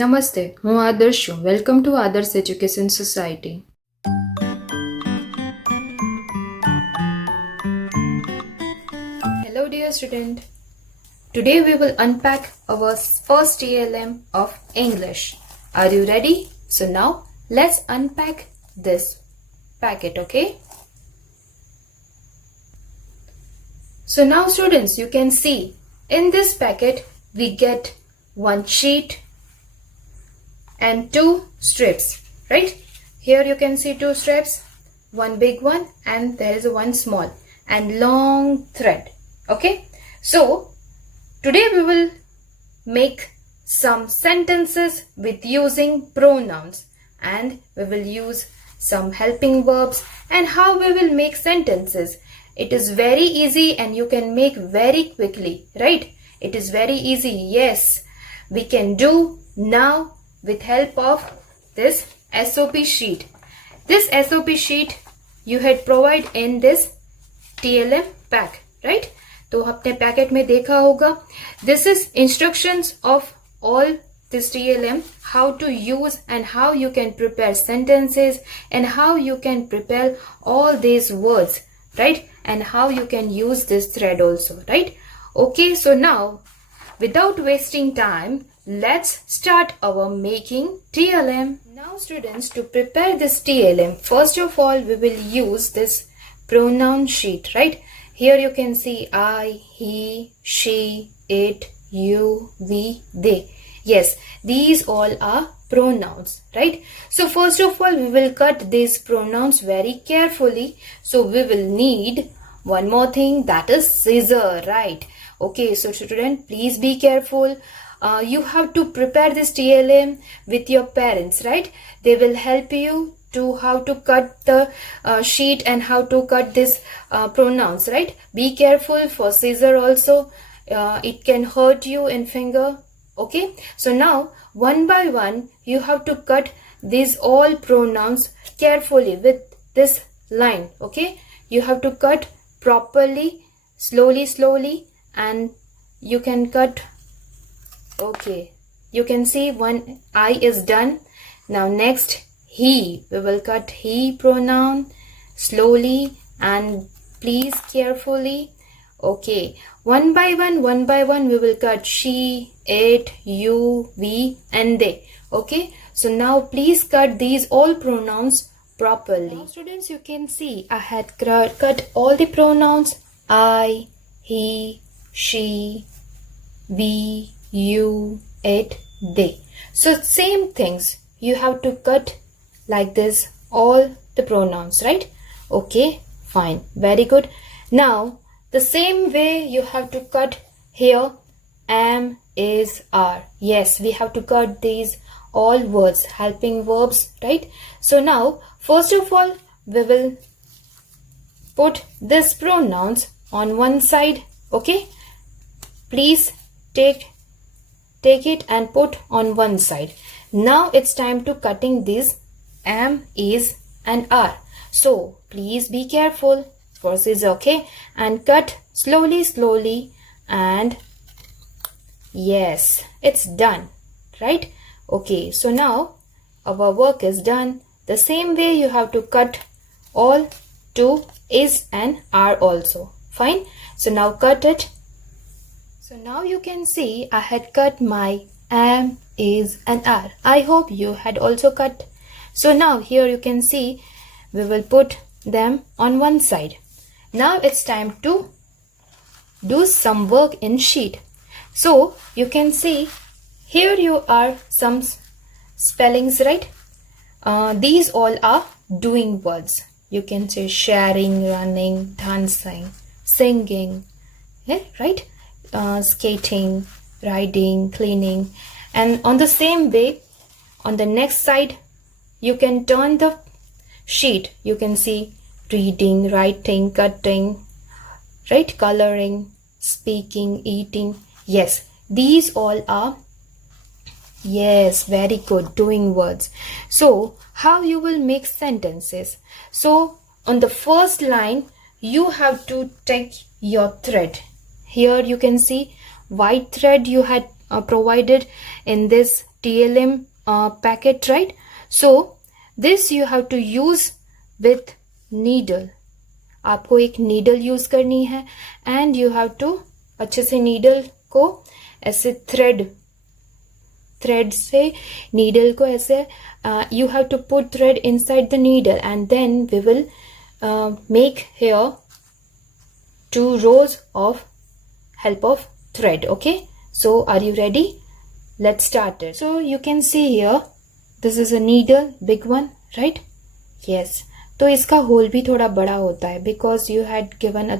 નમસ્તે, હું આદર્શ છું. વેલકમ ટુ આદર્શ education society. Hello dear student. Today we will unpack our first TLM of English. Are you ready? So now let's unpack this packet, okay? So now students, you can see in this packet we get one sheet and two strips, right? Here you can see two strips, one big one and there is one small and long thread, okay? So today we will make some sentences with using pronouns, and we will use some helping verbs and how we will make sentences. It is very easy and you can make very quickly, right? It is very easy. Yes, we can do now with help of this SOP sheet. This SOP sheet you had provided in this TLM pack, right? तो आपने packet में देखा होगा. This is instructions of all this TLM, how to use and how you can prepare sentences and how you can prepare all these words, right? And how you can use this thread also, right? Okay, so now without wasting time, let's start our making TLM. Now students, to prepare this TLM, first of all we will use this pronoun sheet, right? Here you can see I, he, she, it, you, we, they. Yes, these all are pronouns, right? So first of all we will cut these pronouns very carefully. So we will need one more thing, that is scissor, right? Okay, so student, please be careful. You have to prepare this TLM with your parents, right? They will help you to how to cut the sheet and how to cut this pronouns, right? Be careful for scissor also. It can hurt you in finger, okay? So now one by one you have to cut these all pronouns carefully with this line, okay? You have to cut properly, slowly, and you can cut. Okay, you can see one I is done. Now next he, we will cut he pronoun slowly and please carefully. Okay, one by one we will cut she, it, you, we and they. Okay, so now please cut these all pronouns properly. Now students, you can see I had cut all the pronouns I, he, she, we, you, it, they. So same things you have to cut like this, all the pronouns, right? Okay, fine, very good. Now the same way you have to cut here am, is, are. Yes, we have to cut these all words, helping verbs, right? So now first of all we will put this pronouns on one side, okay? Please take it and put on one side. Now it's time to cutting these am, is and are. So please be careful for this, okay? And cut slowly and yes, it's done, right? Okay, so now our work is done. The same way you have to cut all to is and are also. Fine, so now cut it. So now you can see I had cut my am, is and are. I hope you had also cut. So now here you can see we will put them on one side. Now it's time to do some work in sheet. So you can see here you are some spellings, right? These all are doing words. You can say sharing, running, dancing, singing, yeah, right? Skating, riding, cleaning. And on the same way on the next side you can turn the sheet. You can see reading, writing, cutting, right? Coloring, speaking, eating. Yes, these all are, yes, very good, doing words. So how you will make sentences? So on the first line you have to take your thread. Here you can see white thread you had provided in this TLM packet, right? So this you have to use with needle. आपको एक needle use करनी है and you have to अच्छे से needle को ऐसे thread से needle को ऐसे you have to put thread inside the needle and then we will make here 2 rows of help of thread. Okay, so are you ready? Let's start it. So you can see here this is a needle, big one, right? Yes, तो इसका whole भी थोड़ा बड़ा होता है because you had given a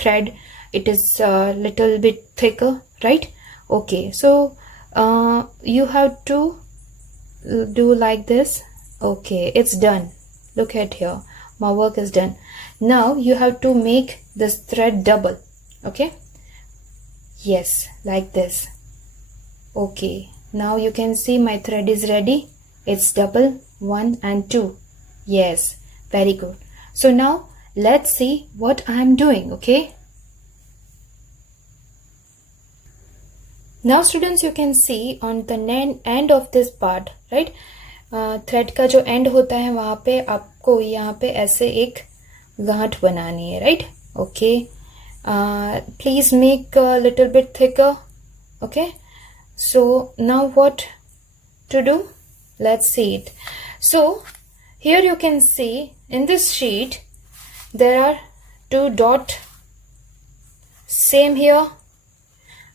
thread, it is a little bit thicker, right? Okay, so you have to do like this. Okay, it's done. Look at here, my work is done. Now you have to make this thread double. Okay, yes, like this. Okay, now you can see my thread is ready. It's double, 1 and 2. Yes, very good. So now let's see what I am doing. Okay, now students, you can see on the end of this part, right? Thread का जो and होता है वहां पे आपको यहाँ पे ऐसे एक गांठ बनानी है, right? Okay, please make little bit thicker. Okay, so now what to do, let's see it. So here you can see in this sheet there are 2 dot, same here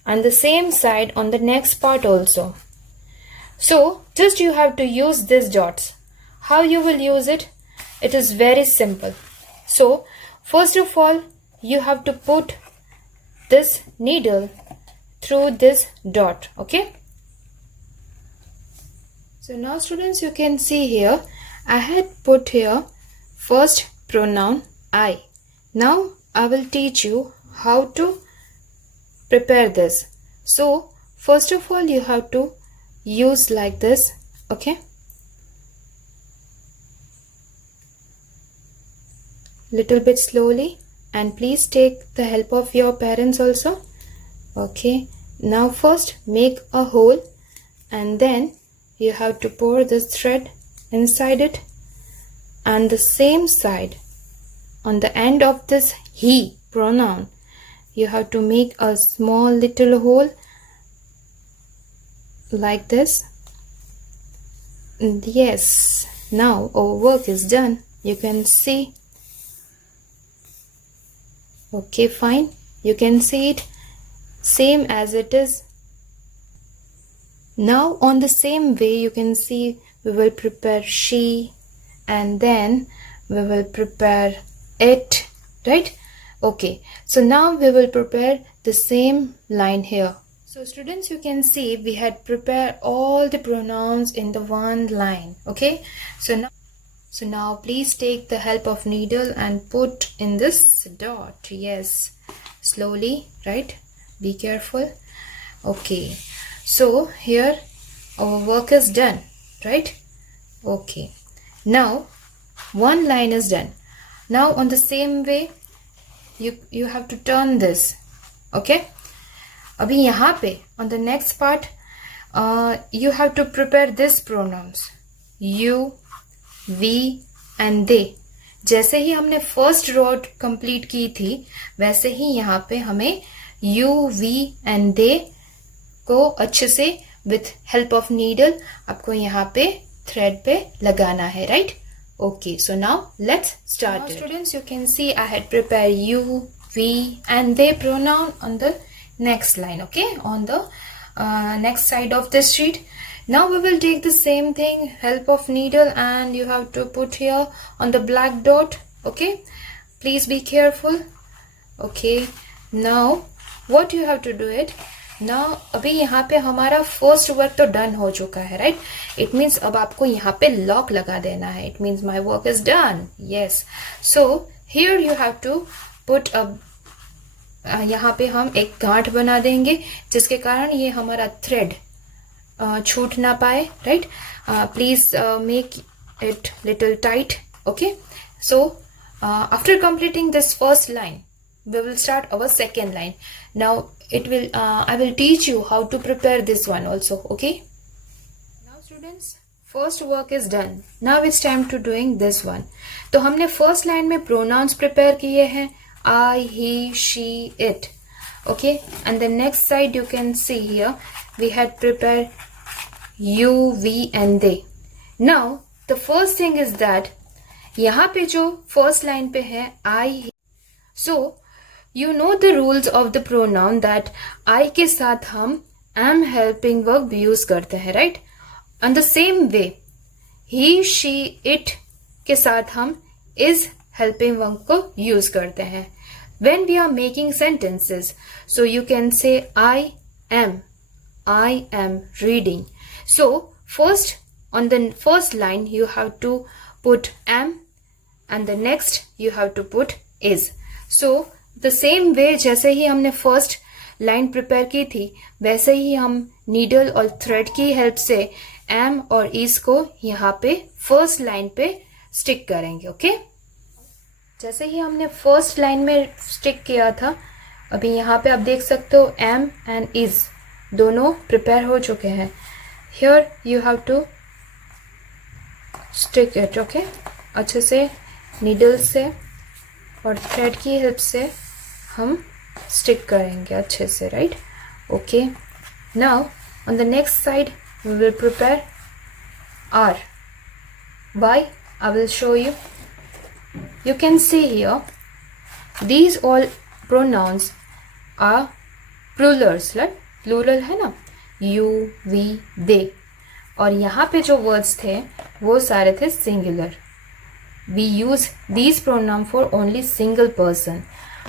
and the same side on the next part also. So just you have to use these dots. How you will use it? It is very simple. So first of all you have to put this needle through this dot. Okay, so now students, you can see here I had put here first pronoun I. Now I will teach you how to prepare this. So first of all you have to use like this. Okay, little bit slowly and please take the help of your parents also. Okay, now first make a hole and then you have to pour this thread inside it, and the same side on the end of this he pronoun you have to make a small little hole like this. And yes, now our work is done. You can see. Okay, fine, you can see it same as it is. Now on the same way you can see we will prepare she and then we will prepare it, right? Okay, so now we will prepare the same line here. So students, you can see we had prepared all the pronouns in the one line. Okay, so now please take the help of needle and put in this dot. Yes, slowly, right? Be careful. Okay, so here our work is done, right? Okay, now one line is done. Now on the same way you have to turn this. Okay, अभी यहाँ पे on the next part you have to prepare this pronouns you, we and they. जैसे ही हमने first row complete की थी वैसे ही यहाँ पे हमें you, we and they को अच्छे से with help of needle आपको यहाँ पे thread पे लगाना है, right? Okay, so now let's start it. Students, you can see I had prepared you, we and they pronoun on the next line. Okay, on the next side of this sheet. Now we will take the same thing, help of needle, and you have to put here on the black dot. Okay, please be careful. Okay, now what you have to do it. Now अभी यहाँ पे हमारा first work तो done हो चुका है, right? It means अब आपको यहाँ पे लॉक लगा देना है. It means my work is done. Yes, so here you have to put a यहाँ पे हम एक गांठ बना देंगे जिसके कारण ये हमारा थ्रेड छूट ना पाए, right? Please make it little tight. Okay, so after completing this first line we will start our second line. Now it will I will teach you how to prepare this one also. Okay, students, first work is done. Now it's time to doing this one. तो हमने first line में pronouns prepare किए हैं I, he, she, it. Okay, and the next side you can see here we had prepared you, we and they. Now the first thing is that यहाँ पे जो first line पे है I, he. So you know the rules of the pronoun that I के साथ हम am helping verb use करते हैं, right? On the same way he, she, it के साथ हम is helping verb को use करते हैं when we are making sentences. So you can say I am reading. So first on the first line you have to put am and the next you have to put is. So the same way जैसे ही हमने first line prepare की थी वैसे ही हम needle और thread की help से M और इज को यहाँ पे फर्स्ट लाइन पे स्टिक करेंगे. ओके, जैसे ही हमने फर्स्ट लाइन में स्टिक किया था अभी यहाँ पे आप देख सकते हो एम एंड इज दोनों प्रिपेयर हो चुके हैं. Here you have to stick it. Okay, अच्छे से नीडल से और थ्रेड की हेल्प से हम स्टिक करेंगे अच्छे से, right? Okay, now on the next side we will prepare are. Why? I will show you. You can see here these all pronouns are plurals, right? Plural है ना, you, we, they. और यहाँ पे जो words थे वो सारे थे singular. We use these pronouns for only single person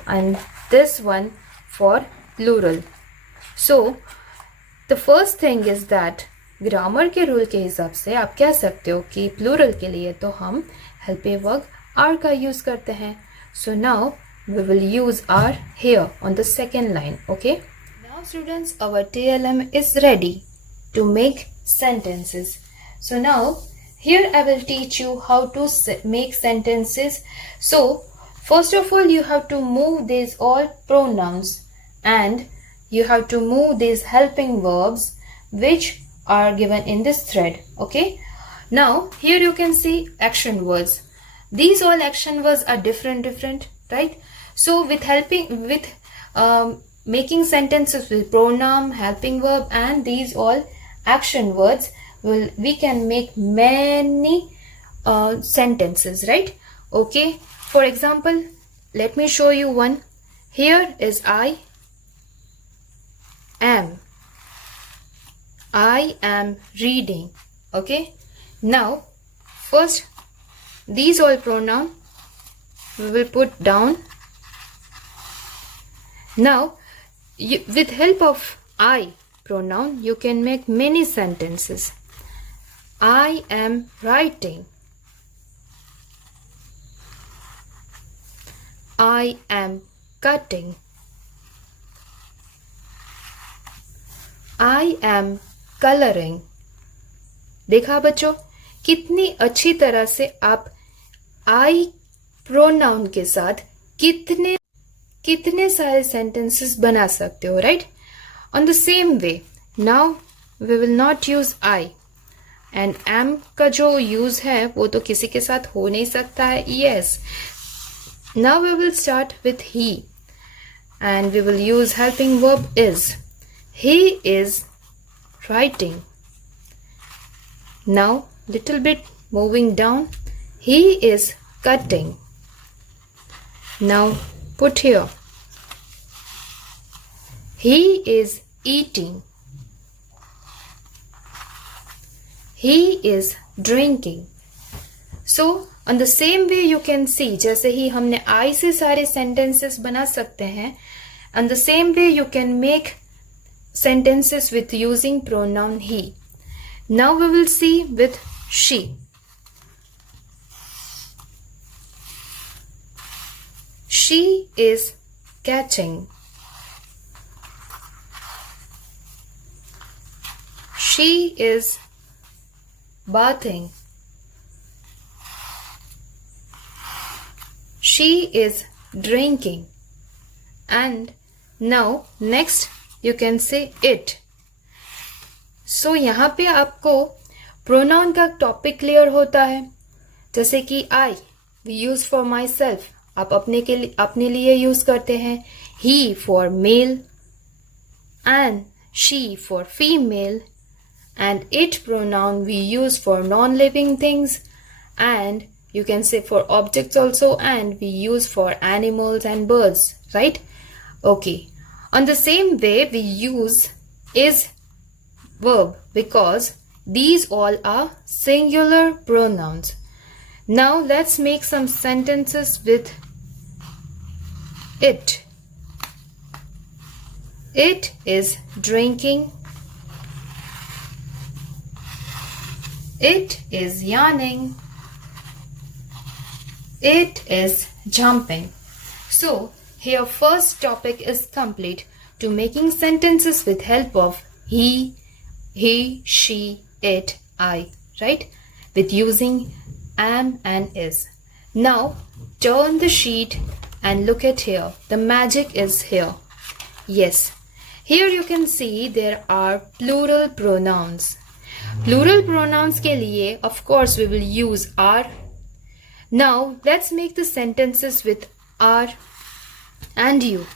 and this one for plural. So the first thing is that grammar के रूल के हिसाब से आप कह सकते हो कि प्लूरल के लिए तो हम हेल्पिंग वर्ब आर का यूज करते हैं. So now we will use are here on the second line. Okay, now students our TLM is ready to make sentences. So now here I will teach you how to make sentences. So first of all you have to move these all pronouns and you have to move these helping verbs which are given in this thread. Okay, now here you can see action words. These all action words are different, right? So with making sentences with pronoun, helping verb and these all action words we can make many sentences, right? Okay, for example let me show you one. Here is I am reading. Okay, now first these all pronoun we will put down. Now with help of I pronoun you can make many sentences. I am writing. I am cutting. I am coloring. देखा बच्चों कितनी अच्छी तरह से आप I pronoun के साथ कितने सारे सेंटेंसेस बना सकते हो, right? On the same way now we will not use I and am का जो यूज है वो तो किसी के साथ हो नहीं सकता है. Yes, now we will start with he and we will use helping verb is. He is writing. Now little bit moving down, he is cutting. Now put here, he is eating. He is drinking. So on the same way you can see जैसे ही हमने I से सारे sentences बना सकते हैं, on the same way you can make sentences with using pronoun he. Now we will see with she. She is catching. She is bathing. She is drinking. And now next you can say it. So यहाँ पे आपको pronoun का topic clear होता है. जैसे कि I we use for myself, आप अपने लिए यूज करते हैं. He for male and she for female, and it pronoun we use for non-living things, and you can say for objects also, and we use for animals and birds, right? Okay. On the same way we use is verb because these all are singular pronouns. Now let's make some sentences with it. It is drinking. It is yarning. It is jumping. So here first topic is complete to making sentences with help of he, she, it, I, right? With using am and is. Now turn the sheet and look at here. The magic is here. Yes, here you can see there are plural pronouns. Plural pronouns के लिए of course we will use are. Now let's make the sentences with are and you.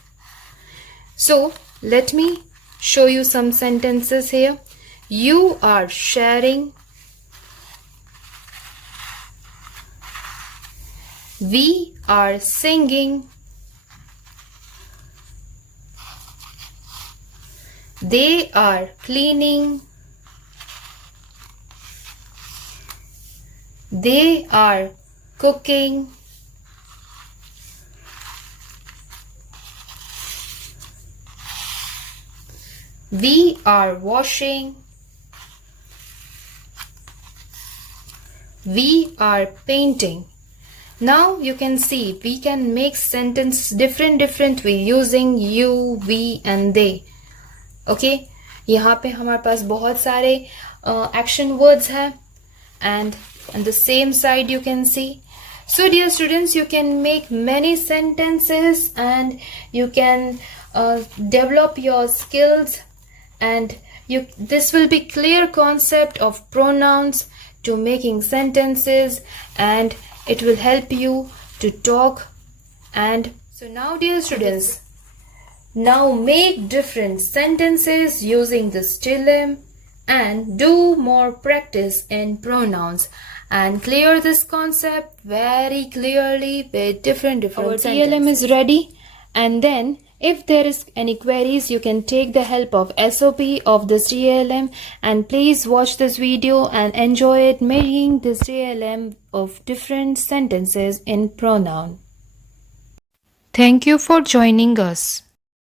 So let me show you some sentences here. You are sharing. We are singing. They are cleaning. They are cooking. We are washing. We are painting. Now you can see we can make sentence different way using you, we and they. Okay, यहाँ पे हमारे पास बहुत सारे action words हैं, and on the same side you can see. So dear students, you can make many sentences and you can develop your skills, and this will be clear concept of pronouns to making sentences, and it will help you to talk. And so now dear students, now make different sentences using this TLM and do more practice in pronouns and clear this concept very clearly with different Our sentences. TLM is ready, and then if there is any queries, you can take the help of SOP of this TLM, and please watch this video and enjoy it making this TLM of different sentences in pronoun. Thank you for joining us.